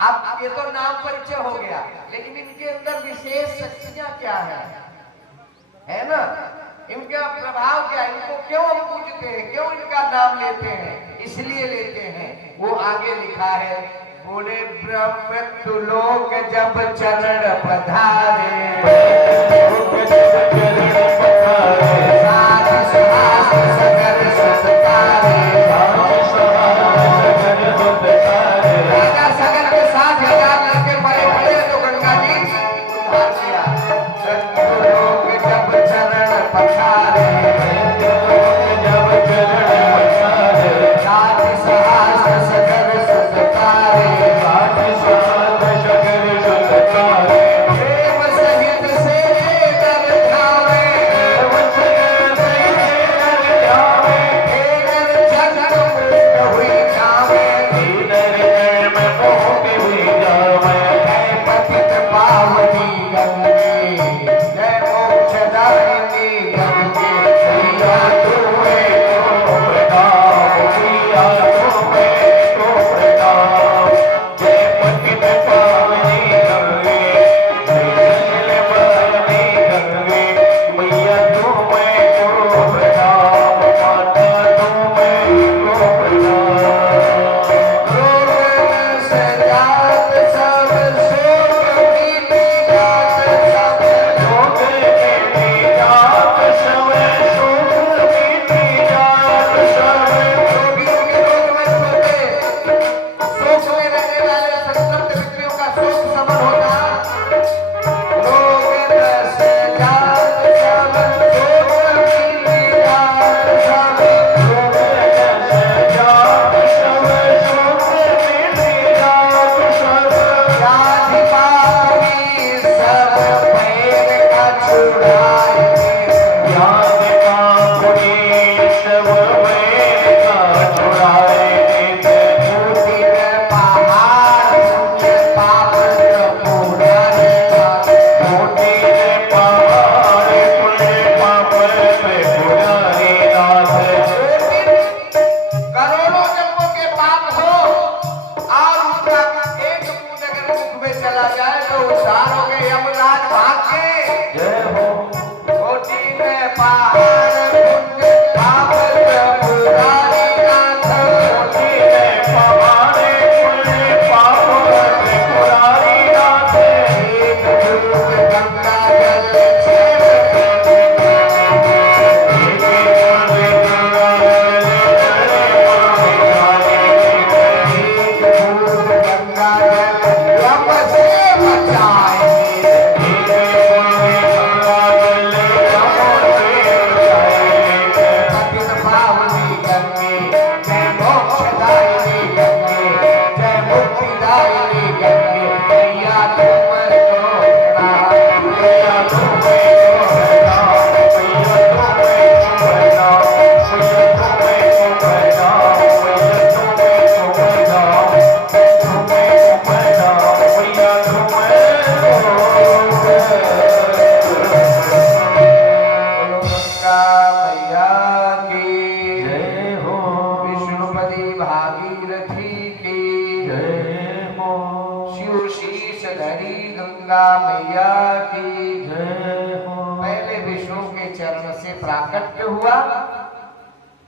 अब ये तो नाम परिचय हो गया, लेकिन इनके अंदर विशेष शक्तियां क्या है ना? इनका प्रभाव क्या है? इनको क्यों हम पूजते हैं, क्यों इनका नाम लेते हैं? इसलिए लेते हैं, वो आगे लिखा है, बोले ब्रह्म तुलोक जब चरण पधारे,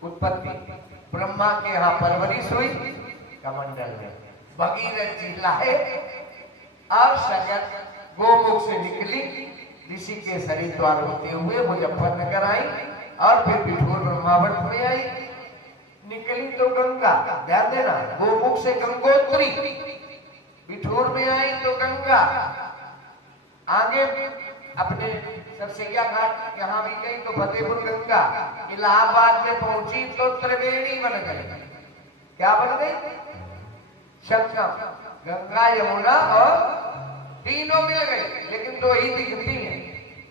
उत्पत्ति, ब्रह्मा के यहाँ परवरिश हुई कमंडल में, भगीरथ जी लाए और शगन गोमुख से निकली, ऋषि के हरिद्वार होते हुए मुजफ्फरनगर आई और फिर बिठूर ब्रह्मावर्त में आई। निकली तो गंगा, ध्यान देना, गोमुख से गंगोत्री, बिठूर में आई तो गंगा, आगे अपने सरसैया घाट यहाँ भी गई तो फतेहपुर गंगा, इलाहाबाद में पहुंची तो त्रिवेणी बन गई। क्या बन गई? संगम, गंगा यमुना और तीनों मिल गई, लेकिन दो ही दिखती हैं।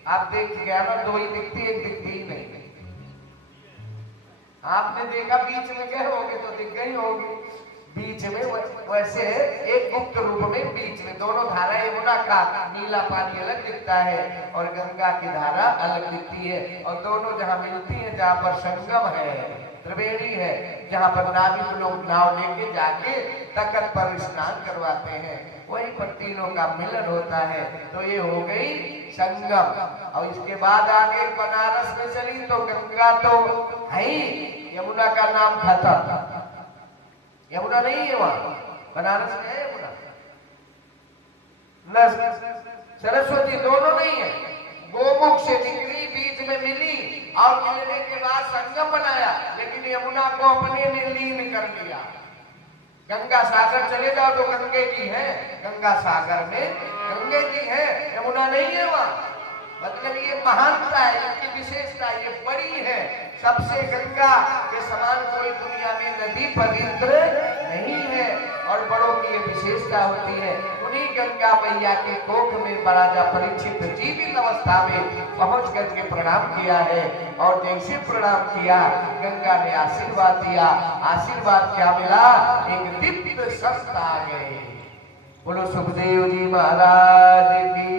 आप देख गया ना, दो ही दिखती, एक दिखती ही नहीं। आपने देखा बीच में गए होगे तो दिख गई होगी, बीच में वैसे एक गुप्त रूप में बीच में दोनों धारा, यमुना का नीला पानी अलग दिखता है और गंगा की धारा अलग दिखती है, और दोनों जहां मिलती है, जहां पर संगम है त्रिवेणी है, जहाँ पर नाविक लोग नाव लेके जाके तकत पर स्नान करवाते हैं, वहीं पर तीनों का मिलन होता है। तो ये हो गई संगम। और इसके बाद आगे बनारस में चली तो गंगा तो है ही, यमुना का नाम खत्म। यमुना नहीं है वहां, बनारस में है यमुना, सरस्वती दोनों नहीं है। गोमुख से निकली, बीच में मिली और मिलने के बाद संगम बनाया, लेकिन यमुना को अपने में लीन कर लिया। गंगा सागर चले जाओ तो गंगे जी है, गंगा सागर में गंगे जी है, यमुना नहीं है वहां। मतलब ये महानता है, इसकी विशेषता ये बड़ी है। सबसे गंगा के समान कोई दुनिया में नदी पवित्र नहीं है, और बड़ों की ये विशेषता होती है। उन्हीं गंगा मैया के कोख में महाराजा परीक्षित जीवित अवस्था में पहुंच करके प्रणाम किया है, और जैसे प्रणाम किया गंगा ने आशीर्वाद दिया। आशीर्वाद क्या मिला? एक दिव्य संत आ गए। बोलो सुखदेव जी महाराज की।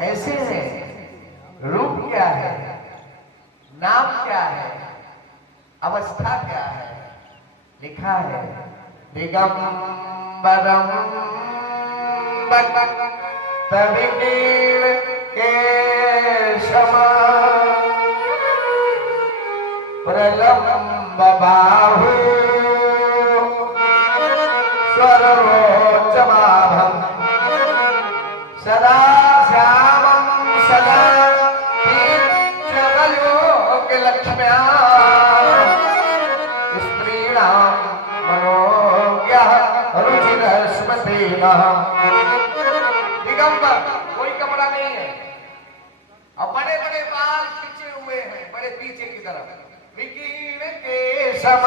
कैसे है, रूप क्या है, नाम क्या है, अवस्था क्या है? लिखा है दिगंबरम तविकीर्ण केशम प्रलम्ब बाहु स्वरोचमाभम सदा श्यामं सदा पीतवयोग लक्ष्म्या स्त्रीणां मनोज्ञः रुचिरस्मतीनः। दिगंबर, कोई कपड़ा नहीं है और बड़े बड़े बाल खींचे हुए हैं, बड़े पीछे की तरफ। विकीर्ण केशम,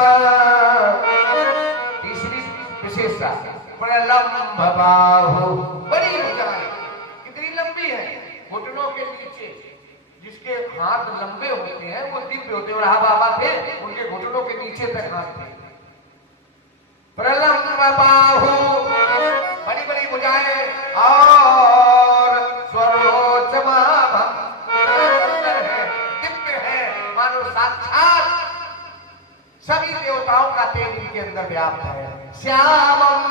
तीसरी विशेषता प्रलम्ब बाहु, बड़ी ऊंचाई, कितनी लंबी है, घुटनों के नीचे। जिसके हाथ लंबे होते हैं वो दिव्य होते हैं, और बाबा थे उनके घुटनों के नीचे तक हाथ थे। प्रलम्ब बाहु, बड़ी बड़ी भुजाएं, और स्वरोचमाभम, दिव्य है, मानो साक्षात सभी देवताओं का तेज इनके अंदर व्याप्त है। श्यामम,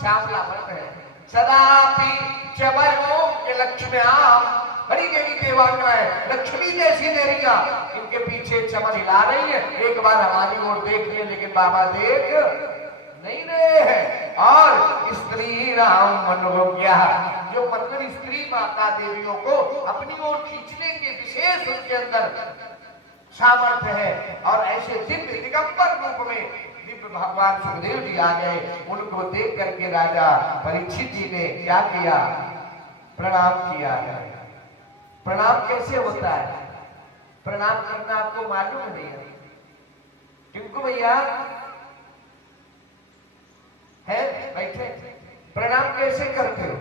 श्यामला वर्ण है, सदापि चबयो के लक्ष्म्याम, बड़ी देवी देवांगा है, लक्ष्मी जैसी देवियां इनके पीछे चमक हिला रही है। एक बार हमारी ओर देख लिए, लेकिन बाबा देख नहीं रहे हैं। और स्त्री राम मनोज्ञ, जो मतलब स्त्री माता देवियों को अपनी ओर खींचने के विशेष उनके अंदर सामर्थ्य है। और ऐसे दिव्य दिगंबर रूप में दिव्य भगवान सुखदेव जी आ गए। उनको देख करके राजा परीक्षित जी ने क्या किया? प्रणाम किया है। प्रणाम कैसे होता है? प्रणाम करना आपको मालूम नहीं है? किनको भैया है बैठे? प्रणाम कैसे करते हो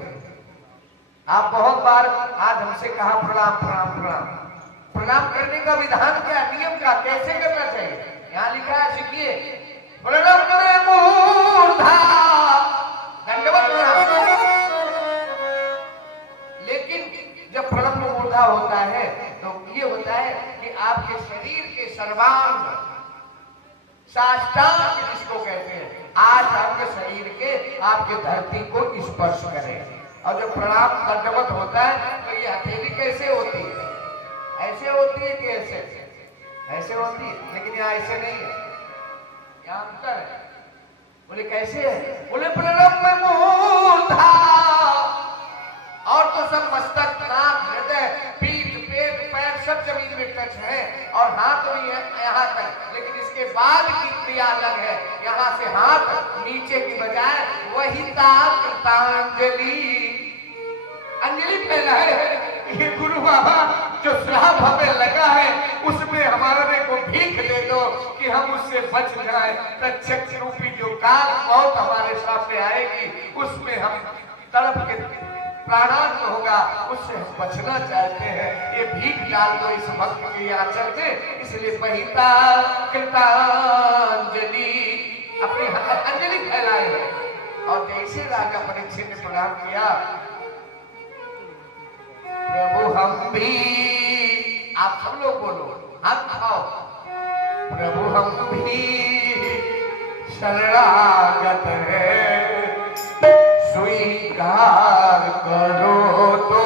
आप? बहुत बार आज हमसे कहा प्रणाम प्रणाम प्रणाम। प्रणाम करने का विधान क्या, नियम क्या, कैसे करना चाहिए? यहाँ लिखा है, सीखिए। प्रणाम करे मूर्धा, दंडवत प्रणाम। लेकिन जब प्रणव मूर्धा होता है तो ये होता है कि आपके शरीर के सर्वांग साष्टांग जिसको कहते हैं, 8 अंग शरीर के आपके धरती को स्पर्श करें। और जब प्रणाम दंडवत होता है तो ये हथेली कैसे होती है? ऐसे होती है कि ऐसे? ऐसे होती है, लेकिन यहाँ ऐसे नहीं है, यहाँ अंतर है। बोले कैसे है? बोले प्रणव मूर्धा, और तो सब मस्तक, नाक, हृदय, पीठ, पेट, पैर सब जमीन में टच है, और हाथ भी है यहाँ तक। लेकिन इसके बाद की क्रिया अलग है। यहाँ से हाथ नीचे की बजाय वही कृतांजलि, अंजलि फैलाए। ये गुरु बाबा जो श्राप हमें लगा है उसमें हमारे को भीख दे दो कि हम उससे बच जाए। तक्षक रूपी जो काल मौत हमारे सामने आएगी उसमें हम तड़प के प्राणांत होगा, उससे हम बचना चाहते हैं। ये भीख डाल दो इस भक्त के आंचल में, इसलिए पहिता कृतांजलि, अपनी अंजलि फैलाए। और जैसे राजा परीक्षित ने प्रणाम किया, प्रभु हम भी, आप सब लोग बोलो, हम खाओ प्रभु हम भी शरणागत है, स्वीकार करो तो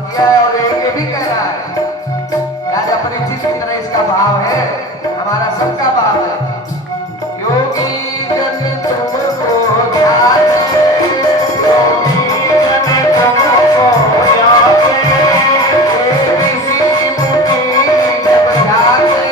किया है और ये भी कह रहा है राजा परीक्षित की तरह इसका भाव है, हमारा सबका भाव है। योगी जन तुमको ध्याते, योगी जन तुमको ध्याते, ऋषि मुनि जब ध्याते,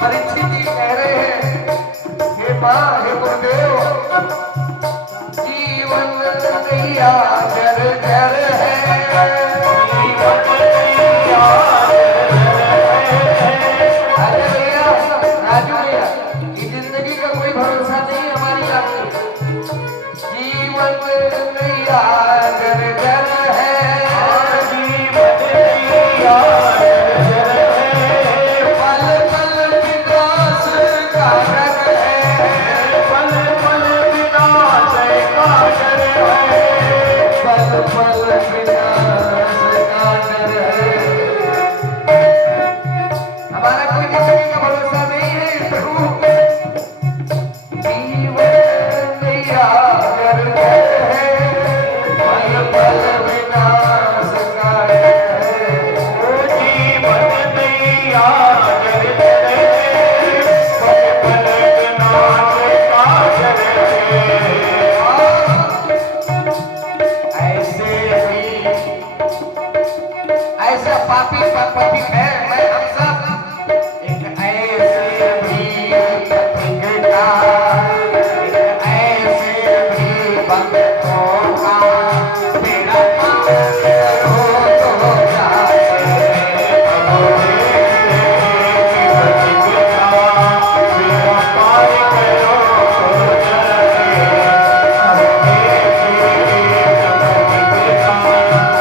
परीक्षित जी कह रहे हैं, हे माँ, हे गुरुदेव, जीवन नैया जर जर है, जीवन नैया अरे भैया, राजू भैया, ये जिंदगी का कोई भरोसा नहीं हमारी आपकी। जीवन नैया जर जर है, जीवन नैया जर जर है, पल पल विनाश का डर है, पल पल विनाश का डर है, पल पल विनाश का डर है। हमारा कोई जिंदगी का भरोसा नहीं है प्रभु। जीवन नैया जर जर है, पल पल विनाश का डर है, ओ जीवन नैया जर जर है, पल पल विनाश का डर है। ऐसा पापी पति है मैं हम सब, एक ऐसे भी पथिक का, एक ऐसे भी भक्तों का, मेरा काम करो तो जाए, पथिक का,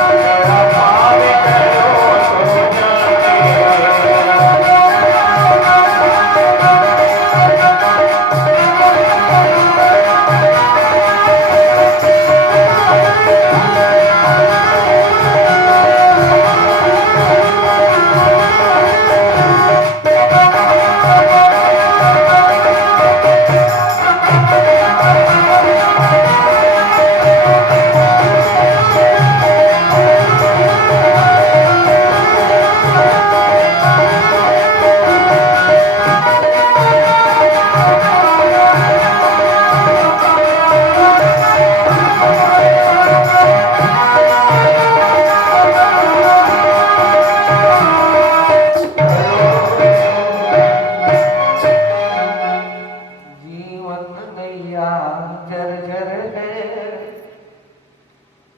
मेरा कार्य करो तो जाए,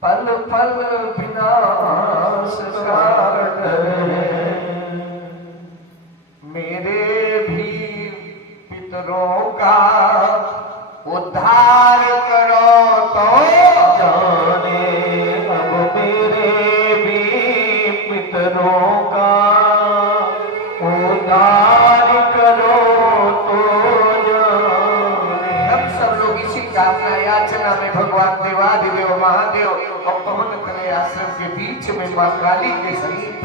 पल पल विनाश का डर है, मेरे भी पितरों का उद्धार करो तो जाने, अब मेरे भी पितरों का उद्धार करो तो जाने। हम सब लोग इसी कामना याचना में भगवान देवादिदेव महादेव और पवन तनय आश्रम के बीच में मां काली के समीप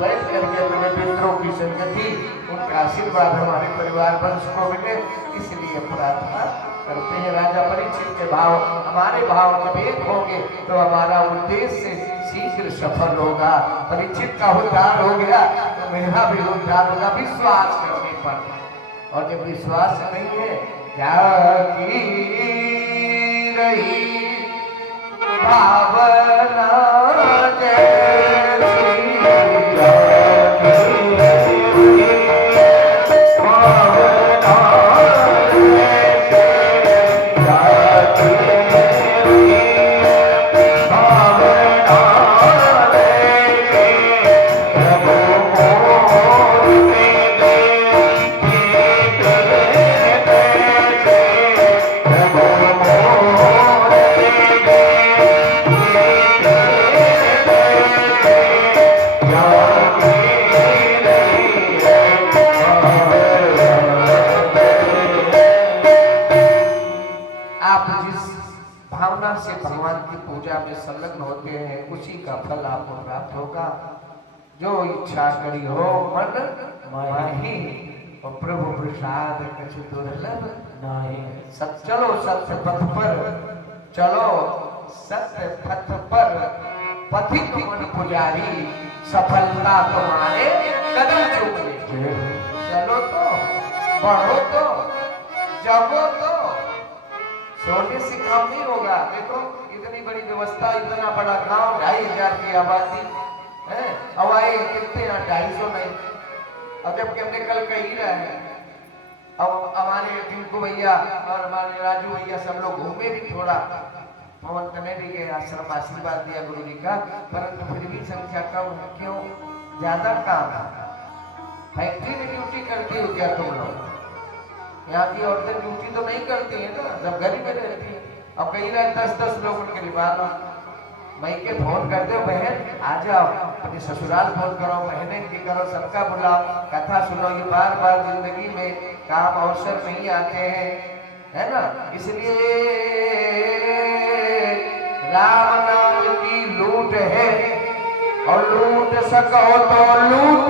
बैठ करके अपने पितरों की संगति, उनका आशीर्वाद हमारे परिवार वंश को मिले, इसलिए प्रार्थना करते हैं। राजा परीक्षित के भाव हमारे भाव जब एक होंगे तो हमारा उद्देश्य शीघ्र सफल होगा। परीक्षित का उद्धार हो गया तो मेरा भी उद्धार होगा, विश्वास करने पर। और जब विश्वास नहीं है, जागी रही भावना जैसी, पूजा में संलग्न होते हैं उसी का फल आपको प्राप्त होगा। जो इच्छा करी हो मन माही और प्रभु प्रसाद कछु दुर्लभ नहीं। सब चलो सत्य पथ पर, चलो सत्य पथ पर, पथिक मन पुजारी सफलता तुम्हारे कदम चूमे। चलो तो, बढ़ो तो, जगो तो, सोने से काम नहीं होगा। देखो इतनी बड़ी व्यवस्था, इतना बड़ा गांव, 2500 की आबादी है, हवाई कितने 250 नहीं। अब जबकि हमने कल कही रहा है, अब हमारे टिंकू भैया और हमारे राजू भैया सब लोग घूमे भी थोड़ा, पवन कनेरी के आश्रम आशीर्वाद दिया गुरु जी का, परंतु फिर भी संख्या कम है। क्यों? ज्यादा काम है। फैक्ट्री में ड्यूटी करती हो क्या तुम लोग? यहाँ की औरतें ड्यूटी तो नहीं करती है ना, जब घर में रहती है। अब कहीं रहे 10-10 लोग उनके निभाना, मैं के फोन कर दो, बहन आ जाओ, अपने ससुराल फोन करो, बहने की करो, सबका बुलाओ, कथा सुनो। ये बार बार जिंदगी में काम अवसर नहीं आते हैं, है ना। इसलिए राम नाम की लूट है, और लूट सको तो लूट,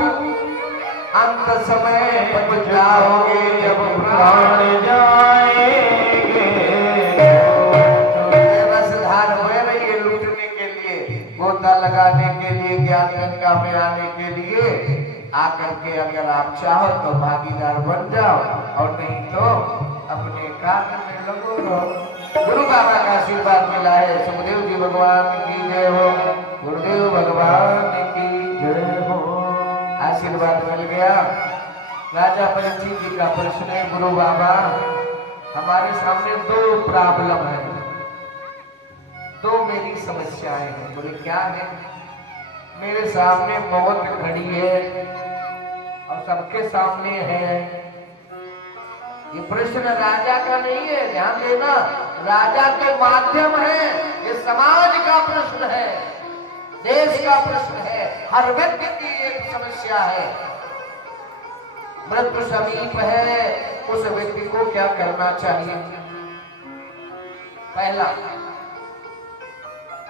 अंत समय बच जाओगे जब प्राण जाएंगे। रसधार हुए ना ये लूटने के लिए, गोता लगाने के लिए, ज्ञान गंगा में आने के लिए आकर के अगर आप चाहो तो भागीदार बन जाओ, और नहीं तो अपने कार्य में लगो रहो। गुरु बाबा का आशीर्वाद मिला है। सुखदेव जी भगवान की जय हो, गुरुदेव भगवान की जय हो। आशीर्वाद मिल गया। राजा परीक्षित जी का प्रश्न है, गुरु बाबा हमारे सामने 2 प्रॉब्लम है, 2 मेरी समस्याएं हैं। बोले क्या है? मेरे सामने मौत खड़ी है और सबके सामने है। ये प्रश्न राजा का नहीं है, ध्यान देना, राजा के माध्यम है, ये समाज का प्रश्न है, देश का प्रश्न है, हर व्यक्ति की एक समस्या है। मृत्यु समीप है, उस व्यक्ति को क्या करना चाहिए? पहला,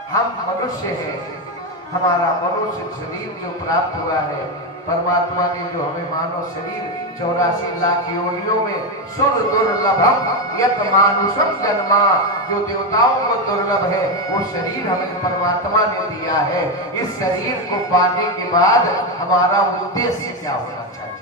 हम मनुष्य हैं, हमारा मनुष्य शरीर जो प्राप्त हुआ है, परमात्मा ने जो हमें मानव शरीर 84 लाख योनियों में सुर दुर्लभम यत मानुषम जन्मा, जो देवताओं को दुर्लभ है वो शरीर हमें परमात्मा ने दिया है। इस शरीर को पाने के बाद हमारा उद्देश्य क्या होना चाहिए?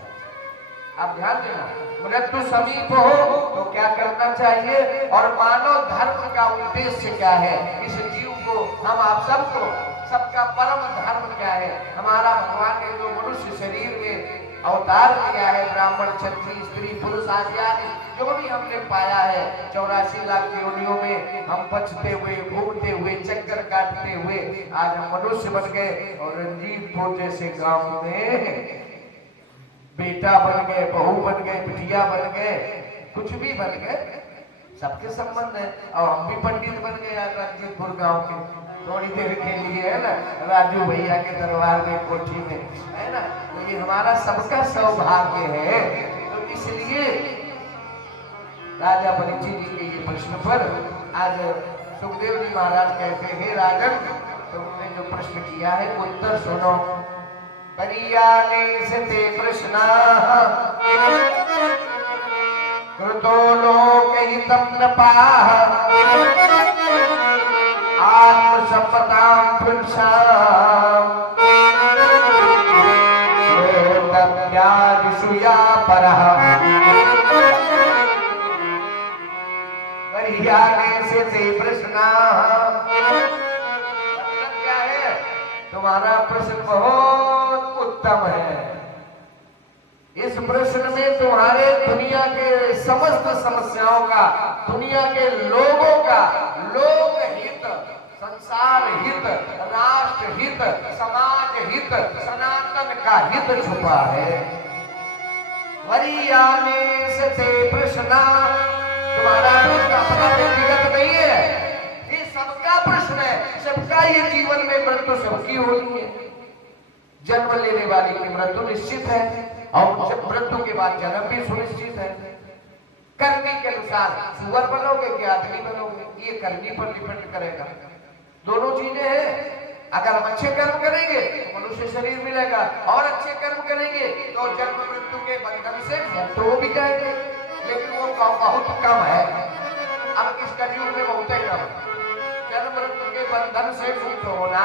आप ध्यान देना, मृत्यु समीप हो तो क्या करना चाहिए, और मानव धर्म का उद्देश्य क्या है? इस जीव को, हम आप सबको, सबका परम धर्म क्या है? हमारा भगवान ने जो मनुष्य शरीर में अवतार किया है, ब्राह्मण क्षत्रिय स्त्री पुरुष आदि जो भी हमने पाया है, 84 लाख योनियों में हम बचते हुए, घूमते हुए, चक्कर काटते हुए आज हम मनुष्य बन गए, और रंजीतपुर जैसे गांव में बेटा बन गए, बहू बन गए, बिटिया बन गए, कुछ भी बन गए, सबके संबंध है। और हम भी पंडित बन गए रंजीतपुर गांव के, थोड़ी देर के लिए, है ना, राजू भैया के दरबार में, कोठी में, है ना। तो ये हमारा सबका सौभाग्य है। तो इसलिए राजा परीक्षित जी के ये प्रश्न पर आज सुखदेव जी महाराज कहते हैं, राजन तुमने जो प्रश्न किया है उत्तर सुनो। परियाने से ते प्रश्ना कृतो लोकहितं न पाह, आत्मसम्मतां पुंसाम् श्रोतव्यादिषु या परः। परियाने से ते प्रश्ना, मतलब क्या है? तुम्हारा प्रश्न बहुत उत्तम है। इस प्रश्न में तुम्हारे दुनिया के समस्त समस्याओं का, दुनिया के लोगों का, लोक हित, संसार हित, राष्ट्र हित, समाज हित, सनातन का हित छुपा है। वरियाने से ते प्रश्ना, तुम्हारा प्रश्न अपना व्यक्तिगत नहीं है, ये सबका प्रश्न है। सबका ये जीवन में मृत्यु सबकी होनी है। जन्म लेने वाली की मृत्यु निश्चित है, और मृत्यु के बाद जन्म भी सुनिश्चित है। करने के अनुसार सुअर बनोगे कि आदमी बनोगे, ये करनी पर डिपेंड करेगा। दोनों चीजें हैं। अगर हम अच्छे कर्म करेंगे तो मनुष्य शरीर मिलेगा, और अच्छे कर्म करेंगे तो जन्म मृत्यु के बंधन से मुक्त हो भी जाएंगे, लेकिन वो बहुत कम है। अब इस कलयुग में बहुत ही कम। जन्म मृत्यु के बंधन से मुक्त होना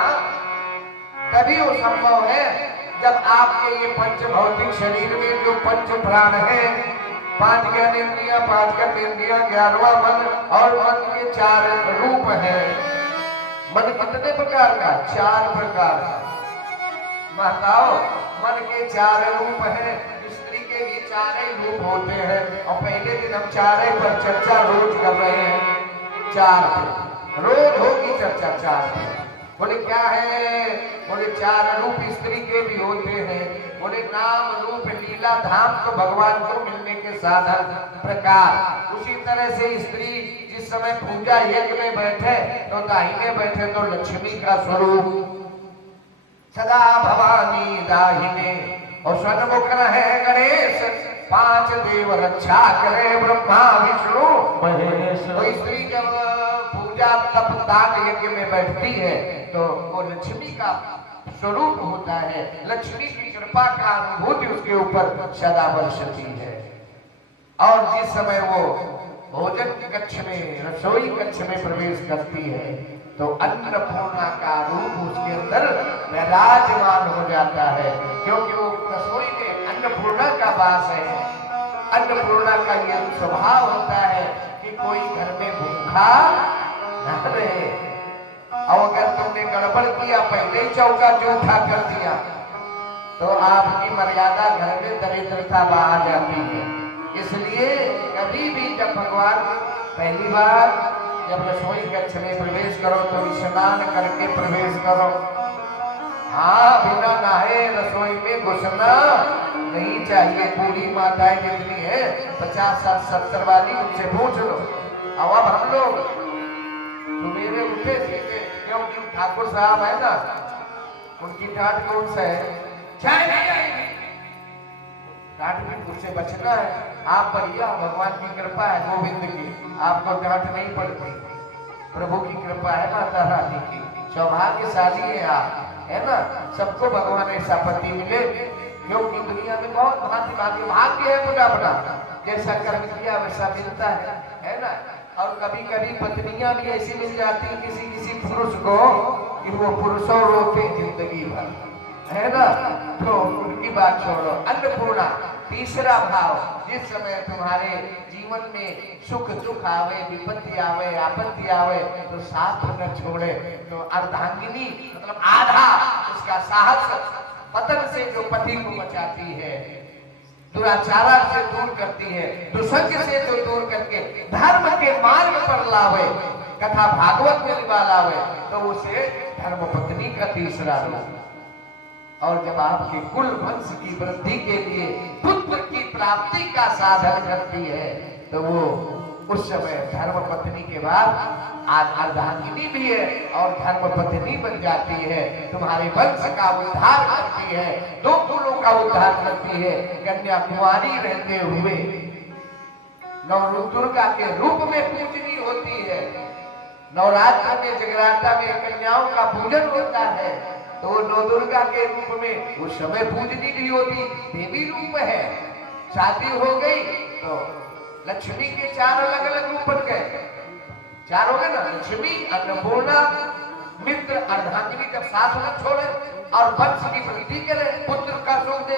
तभी वो संभव है जब आपके ये पंच भौतिक शरीर में जो पंच प्राण है, 5 ज्ञानेंद्रियां, 5 कर्मेंद्रियां, 11वां मन, और मन के 4 रूप है। मन कितने प्रकार का? 4 प्रकार का। माताओं, मन के 4 रूप हैं। स्त्री के भी 4 ही रूप होते हैं, और पहले दिन हम 4 पर चर्चा रोज कर रहे हैं। 4 रोज होगी चर्चा 4। बोले क्या है? बोले 4 रूप स्त्री के भी होते हैं। बोले नाम रूप लीला धाम तो भगवान को मिलने के साधन प्रकार। उसी तरह से स्त्री जिस समय पूजा यज्ञ में बैठे तो दाहिने बैठे तो लक्ष्मी का स्वरूप, सदा भवानी दाहिने, और सन्मुख रहे गणेश, 5 देव रक्षा करे ब्रह्मा विष्णु महेश। तो स्त्री जब पूजा तप दान यज्ञ में बैठती है तो वो लक्ष्मी का स्वरूप होता है। लक्ष्मी की कृपा का अनुभूति उसके ऊपर सदा बरसती है। और जिस समय वो भोजन कक्ष में, रसोई कक्ष में प्रवेश करती है तो अन्नपूर्णा का रूप उसके अंदर विराजमान हो जाता है, क्योंकि वो रसोई में अन्नपूर्णा का वास है। अन्नपूर्णा का ये स्वभाव होता है कि कोई घर में भूखा न रहे, और अगर तुमने गड़बड़ किया, पहले ही चौका चौथा कर दिया, तो आपकी मर्यादा घर में दरिद्रता आ जाती है। इसलिए कभी भी जब भगवान पहली बार जब रसोई कक्ष में प्रवेश करो तो स्नान करके प्रवेश करो। हाँ, बिना नहाए रसोई में घुसना नहीं चाहिए। पूरी माताएं जितनी है 50, 60, 70 वाली, उनसे पूछ लो। अब हम लोग सुबेरे उठे सीधे, क्योंकि ठाकुर साहब है ना, उनकी डांट कौन सा है? चाय नहीं आएगी, डांट भी उससे बचना है। आप बढ़िया, भगवान की कृपा है, गोविंद की, आपको डांट नहीं पड़ती। प्रभु की कृपा है, माता रानी की, सौभाग्यशाली है आप, है ना। सबको भगवान ऐसा पति मिले, क्योंकि दुनिया में बहुत भांति भाग्य है अपना, जैसा कर्म किया वैसा मिलता है ना। और कभी कभी पत्नियां भी ऐसी मिल जाती है किसी किसी पुरुष को कि वो पुरुषों रोते जिंदगी भर, है ना। तो उनकी बात छोड़ो। अन्नपूर्णा तीसरा भाव, जिस समय तुम्हारे जीवन में सुख दुख आवे, विपत्ति आवे, आपत्ति आवे, तो साथ न छोड़े। तो अर्धांगिनी मतलब आधा उसका साहस, पतन से जो पति को बचाती है, दुराचारा से दूर करती है, दुसंग से जो दूर करके धर्म के मार्ग पर लावे, कथा भागवत में निभा लावे, तो उसे धर्म पत्नी का तीसरा रूप। और जब आपके कुल वंश की वृद्धि के लिए पुत्र की प्राप्ति का साधन करती है, तो वो उस समय धर्म पत्नी के बाद आज अर्धांगिनी भी है और धर्म पत्नी बन जाती है। तुम्हारे वंश का उद्धार करती है, 2 कुलों का उद्धार करती है। कन्याकुमारी रहते हुए नौ दुर्गा के रूप में पूजनी होती है। नवरात्र में जगराता में कन्याओं का पूजन होता है, तो नौ दुर्गा के रूप में उस समय पूजनी भी होती, देवी रूप है। शादी हो गई तो लक्ष्मी के 4 अलग अलग रूप बन गए। 4 हो गए ना, लक्ष्मी, अन्नपूर्णा, मित्र, अर्धांगिनी। जब साथ न छोड़े और वंश की वृद्धि करे, पुत्र का सुख दे,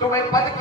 तुम्हें पद